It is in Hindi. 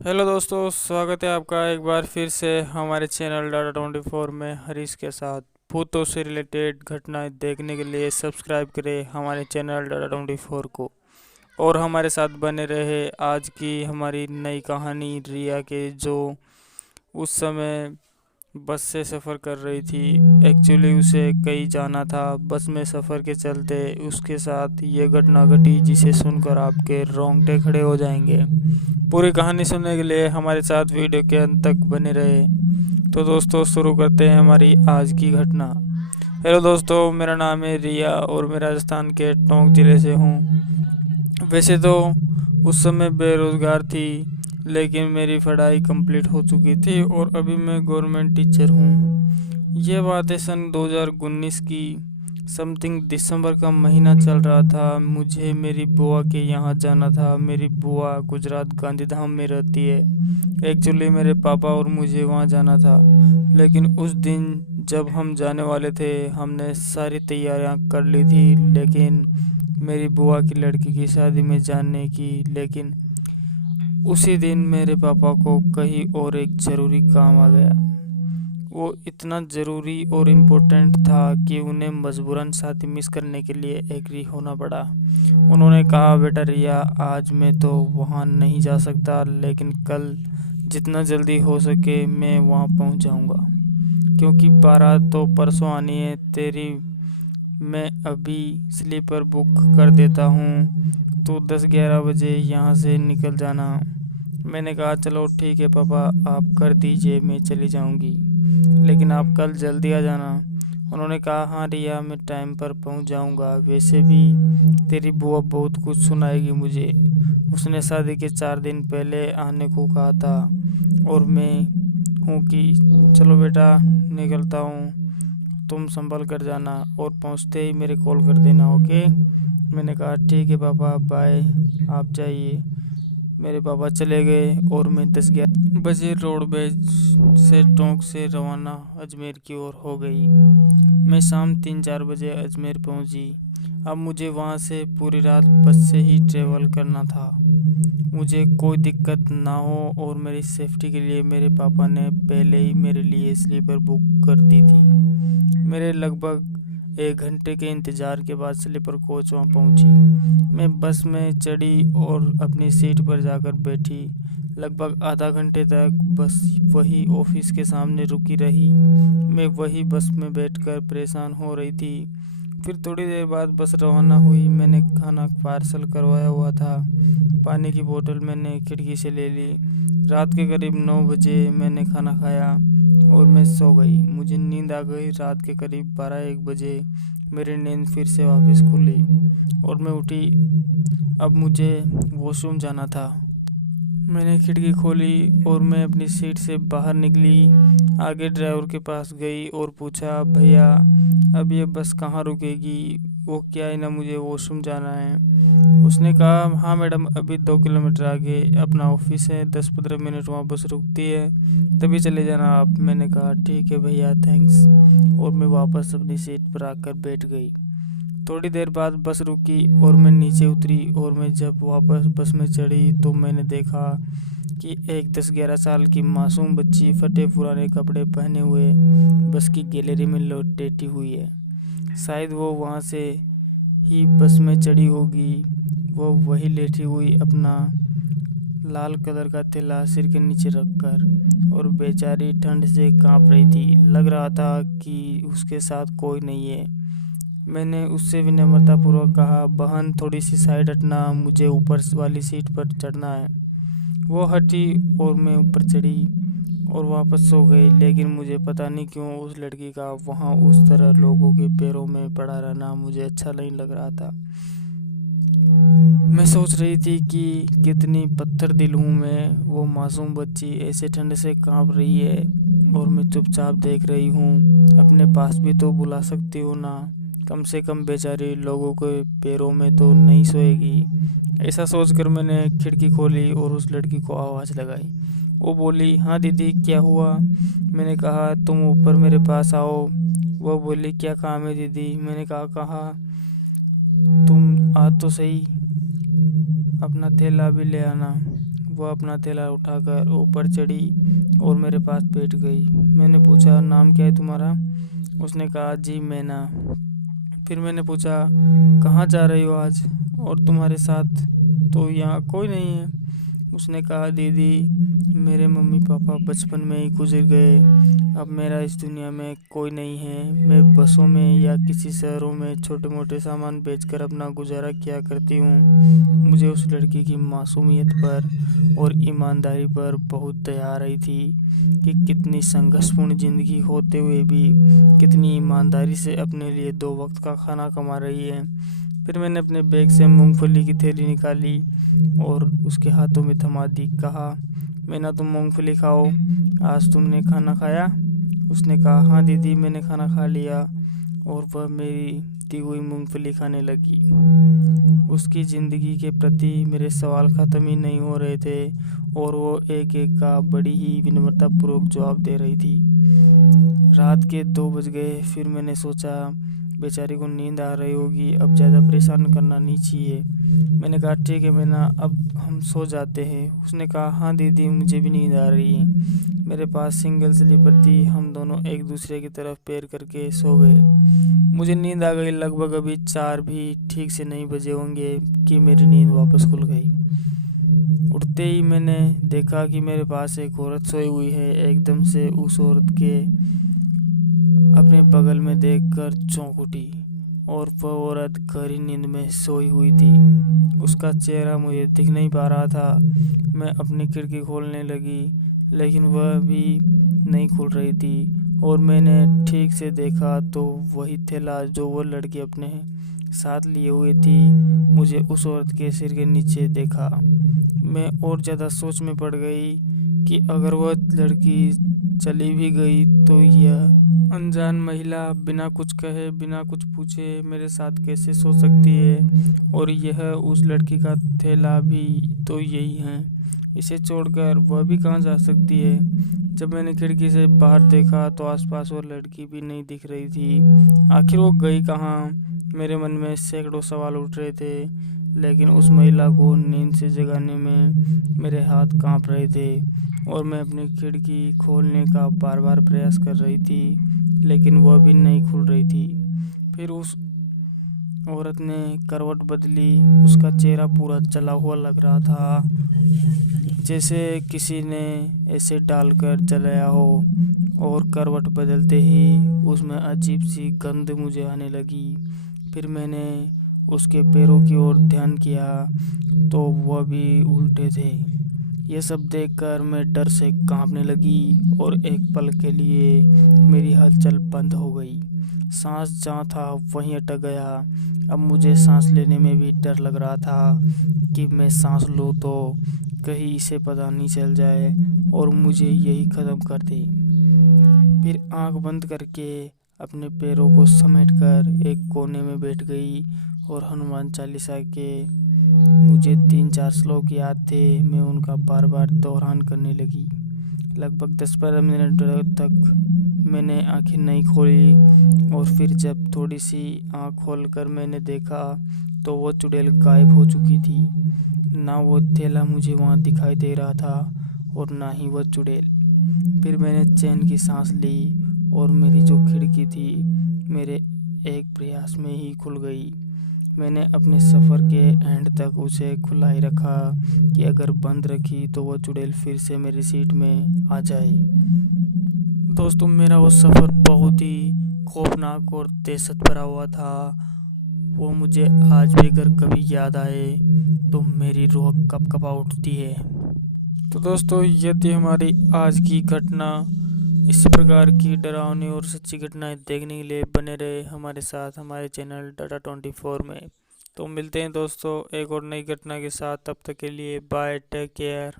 हेलो दोस्तों, स्वागत है आपका एक बार फिर से हमारे चैनल डाटा 24 में हरीश के साथ। भूतों से रिलेटेड घटनाएं देखने के लिए सब्सक्राइब करें हमारे चैनल डाटा 24 को और हमारे साथ बने रहे। आज की हमारी नई कहानी रिया के, जो उस समय बस से सफ़र कर रही थी। एक्चुअली उसे कहीं जाना था। बस में सफ़र के चलते उसके साथ ये घटना घटी, जिसे सुनकर आपके रोंगटे खड़े हो जाएंगे। पूरी कहानी सुनने के लिए हमारे साथ वीडियो के अंत तक बने रहे। तो दोस्तों, शुरू करते हैं हमारी आज की घटना। हेलो दोस्तों, मेरा नाम है रिया और मैं राजस्थान के टोंक ज़िले से हूँ। वैसे तो उस समय बेरोज़गार थी, लेकिन मेरी पढ़ाई कंप्लीट हो चुकी थी और अभी मैं गवर्नमेंट टीचर हूँ। ये बात है सन 2019 की समथिंग, दिसंबर का महीना चल रहा था। मुझे मेरी बुआ के यहाँ जाना था। मेरी बुआ गुजरात गांधीधाम में रहती है। एक्चुअली मेरे पापा और मुझे वहाँ जाना था, लेकिन उस दिन जब हम जाने वाले थे हमने सारी तैयारियां कर ली थी, लेकिन मेरी बुआ की लड़की की शादी में जाने की। लेकिन उसी दिन मेरे पापा को कहीं और एक ज़रूरी काम आ गया। वो इतना ज़रूरी और इम्पोर्टेंट था कि उन्हें मजबूरन शादी मिस करने के लिए एग्री होना पड़ा। उन्होंने कहा, बेटा रिया, आज मैं तो वहाँ नहीं जा सकता, लेकिन कल जितना जल्दी हो सके मैं वहाँ पहुँच जाऊँगा, क्योंकि बारात तो परसों आनी है तेरी। मैं अभी स्लीपर बुक कर देता हूँ, तो 10-11 बजे यहाँ से निकल जाना। मैंने कहा, चलो ठीक है पापा, आप कर दीजिए, मैं चली जाऊँगी, लेकिन आप कल जल्दी आ जाना। उन्होंने कहा, हाँ रिया, मैं टाइम पर पहुँच जाऊँगा। वैसे भी तेरी बुआ बहुत कुछ सुनाएगी मुझे। उसने शादी के 4 दिन पहले आने को कहा था और मैं हूँ कि चलो बेटा निकलता हूँ, तुम संभल कर जाना और पहुँचते ही मेरे कॉल कर देना, ओके। मैंने कहा, ठीक है पापा, बाय, आप जाइए। मेरे पापा चले गए और मैं 10-11 बजे रोडवेज से टोंक से रवाना अजमेर की ओर हो गई। मैं शाम 3-4 बजे अजमेर पहुंची। अब मुझे वहां से पूरी रात बस से ही ट्रेवल करना था। मुझे कोई दिक्कत ना हो और मेरी सेफ्टी के लिए मेरे पापा ने पहले ही मेरे लिए स्लीपर बुक कर दी थी। मेरे लगभग 1 घंटे के इंतज़ार के बाद स्लीपर कोच वहाँ पहुँची। मैं बस में चढ़ी और अपनी सीट पर जाकर बैठी। लगभग आधा घंटे तक बस वही ऑफिस के सामने रुकी रही। मैं वही बस में बैठकर परेशान हो रही थी। फिर थोड़ी देर बाद बस रवाना हुई। मैंने खाना पार्सल करवाया हुआ था। पानी की बोतल मैंने खिड़की से ले ली। रात के करीब 9 बजे मैंने खाना खाया और मैं सो गई। मुझे नींद आ गई। रात के करीब 12-1 बजे मेरी नींद फिर से वापस खुली और मैं उठी। अब मुझे वॉशरूम जाना था। मैंने खिड़की खोली और मैं अपनी सीट से बाहर निकली। आगे ड्राइवर के पास गई और पूछा, भैया अब ये बस कहाँ रुकेगी? वो क्या है ना, मुझे वॉशरूम जाना है। उसने कहा, हाँ मैडम, अभी 2 किलोमीटर आगे अपना ऑफिस है, 10-15 मिनट वहाँ बस रुकती है, तभी चले जाना आप। मैंने कहा, ठीक है भैया, थैंक्स, और मैं वापस अपनी सीट पर आकर बैठ गई। थोड़ी देर बाद बस रुकी और मैं नीचे उतरी और मैं जब वापस बस में चढ़ी तो मैंने देखा कि एक 10-11 साल की मासूम बच्ची फटे पुराने कपड़े पहने हुए बस की गैलरी में लेटी हुई है। शायद वो वहाँ से ही बस में चढ़ी होगी। वो वही लेटी हुई, अपना लाल कलर का थैला सिर के नीचे रखकर, और बेचारी ठंड से कांप रही थी। लग रहा था कि उसके साथ कोई नहीं है। मैंने उससे विनम्रतापूर्वक कहा, बहन थोड़ी सी साइड हटना, मुझे ऊपर वाली सीट पर चढ़ना है। वो हटी और मैं ऊपर चढ़ी और वापस सो गई। लेकिन मुझे पता नहीं क्यों उस लड़की का वहाँ उस तरह लोगों के पैरों में पड़ा रहना मुझे अच्छा नहीं लग रहा था। मैं सोच रही थी कि कितनी पत्थर दिल हूँ मैं। वो मासूम बच्ची ऐसे ठंड से कांप रही है और मैं चुपचाप देख रही हूँ। अपने पास भी तो बुला सकती हूँ ना, कम से कम बेचारी लोगों के पैरों में तो नहीं सोएगी। ऐसा सोचकर मैंने खिड़की खोली और उस लड़की को आवाज़ लगाई। वो बोली, हाँ दीदी, क्या हुआ? मैंने कहा, तुम ऊपर मेरे पास आओ। वो बोली, क्या काम है दीदी? मैंने कहा तुम आ तो सही, अपना थैला भी ले आना। वह अपना थैला उठाकर ऊपर चढ़ी और मेरे पास बैठ गई। मैंने पूछा, नाम क्या है तुम्हारा? उसने कहा, जी मैना। फिर मैंने पूछा, कहाँ जा रही हो आज, और तुम्हारे साथ तो यहाँ कोई नहीं है? उसने कहा, दीदी मेरे मम्मी पापा बचपन में ही गुजर गए। अब मेरा इस दुनिया में कोई नहीं है। मैं बसों में या किसी शहरों में छोटे मोटे सामान बेचकर अपना गुजारा किया करती हूँ। मुझे उस लड़की की मासूमियत पर और ईमानदारी पर बहुत दया आ रही थी कि कितनी संघर्षपूर्ण ज़िंदगी होते हुए भी कितनी ईमानदारी से अपने लिए 2 वक्त का खाना कमा रही है। फिर मैंने अपने बैग से मूंगफली की थैली निकाली और उसके हाथों में थमा दी। कहा, मैना तुम मूंगफली खाओ, आज तुमने खाना खाया? उसने कहा, हाँ दीदी मैंने खाना खा लिया, और वह मेरी दी हुई मूंगफली खाने लगी। उसकी ज़िंदगी के प्रति मेरे सवाल ख़त्म ही नहीं हो रहे थे और वो एक एक का बड़ी ही विनम्रतापूर्वक जवाब दे रही थी। रात के 2 बज गए। फिर मैंने सोचा, बेचारी को नींद आ रही होगी, अब ज़्यादा परेशान करना नहीं चाहिए। मैंने कहा, ठीक है मैना, अब हम सो जाते हैं। उसने कहा, हाँ दीदी मुझे भी नींद आ रही है। मेरे पास सिंगल स्लीपर थी। हम दोनों एक दूसरे की तरफ पैर करके सो गए। मुझे नींद आ गई। लगभग अभी 4 भी ठीक से नहीं बजे होंगे कि मेरी नींद वापस खुल गई। उठते ही मैंने देखा कि मेरे पास एक औरत सोई हुई है। एकदम से उस औरत के अपने बगल में देखकर चौंक उठी और वह औरत गहरी नींद में सोई हुई थी। उसका चेहरा मुझे दिख नहीं पा रहा था। मैं अपनी खिड़की खोलने लगी लेकिन वह भी नहीं खुल रही थी और मैंने ठीक से देखा तो वही थैला जो वो लड़की अपने साथ लिए हुए थी, मुझे उस औरत के सिर के नीचे देखा। मैं और ज़्यादा सोच में पड़ गई कि अगर वह लड़की चली भी गई तो यह अनजान महिला बिना कुछ कहे बिना कुछ पूछे मेरे साथ कैसे सो सकती है, और यह उस लड़की का थैला भी तो यही है। इसे छोड़कर वह भी कहाँ जा सकती है? जब मैंने खिड़की से बाहर देखा तो आसपास वो लड़की भी नहीं दिख रही थी। आखिर वो गई कहाँ? मेरे मन में सैकड़ों सवाल उठ रहे थे, लेकिन उस महिला को नींद से जगाने में मेरे हाथ कांप रहे थे और मैं अपनी खिड़की खोलने का बार बार प्रयास कर रही थी लेकिन वह भी नहीं खुल रही थी। फिर उस औरत ने करवट बदली। उसका चेहरा पूरा जला हुआ लग रहा था, जैसे किसी ने ऐसे डालकर जलाया हो, और करवट बदलते ही उसमें अजीब सी गंध मुझे आने लगी। फिर मैंने उसके पैरों की ओर ध्यान किया तो वह भी उल्टे थे। यह सब देखकर मैं डर से कांपने लगी और एक पल के लिए मेरी हलचल बंद हो गई। सांस जहाँ था वहीं अटक गया। अब मुझे सांस लेने में भी डर लग रहा था कि मैं सांस लूँ तो कहीं इसे पता नहीं चल जाए और मुझे यही ख़त्म कर दे। फिर आंख बंद करके अपने पैरों को समेटकर एक कोने में बैठ गई और हनुमान चालीसा के मुझे 3-4 श्लोक याद थे। मैं उनका बार बार दोहरान करने लगी। लगभग 10-12 मिनट तक मैंने आंखें नहीं खोली और फिर जब थोड़ी सी आंख खोलकर मैंने देखा तो वो चुड़ैल गायब हो चुकी थी। ना वो थैला मुझे वहाँ दिखाई दे रहा था और ना ही वो चुड़ैल। फिर मैंने चैन की सांस ली और मेरी जो खिड़की थी मेरे एक प्रयास में ही खुल गई। मैंने अपने सफ़र के एंड तक उसे खुला ही रखा कि अगर बंद रखी तो वो चुड़ैल फिर से मेरी सीट में आ जाए। दोस्तों, मेरा वो सफ़र बहुत ही खौफनाक और दहशत भरा हुआ था। वो मुझे आज भी अगर कभी याद आए तो मेरी रूह कँपा उठती है। तो दोस्तों, ये थी हमारी आज की घटना। इसी प्रकार की डरावनी और सच्ची घटनाएं देखने के लिए बने रहे हमारे साथ हमारे चैनल डाटा24 में। तो मिलते हैं दोस्तों एक और नई घटना के साथ। तब तक के लिए बाय, टेक केयर।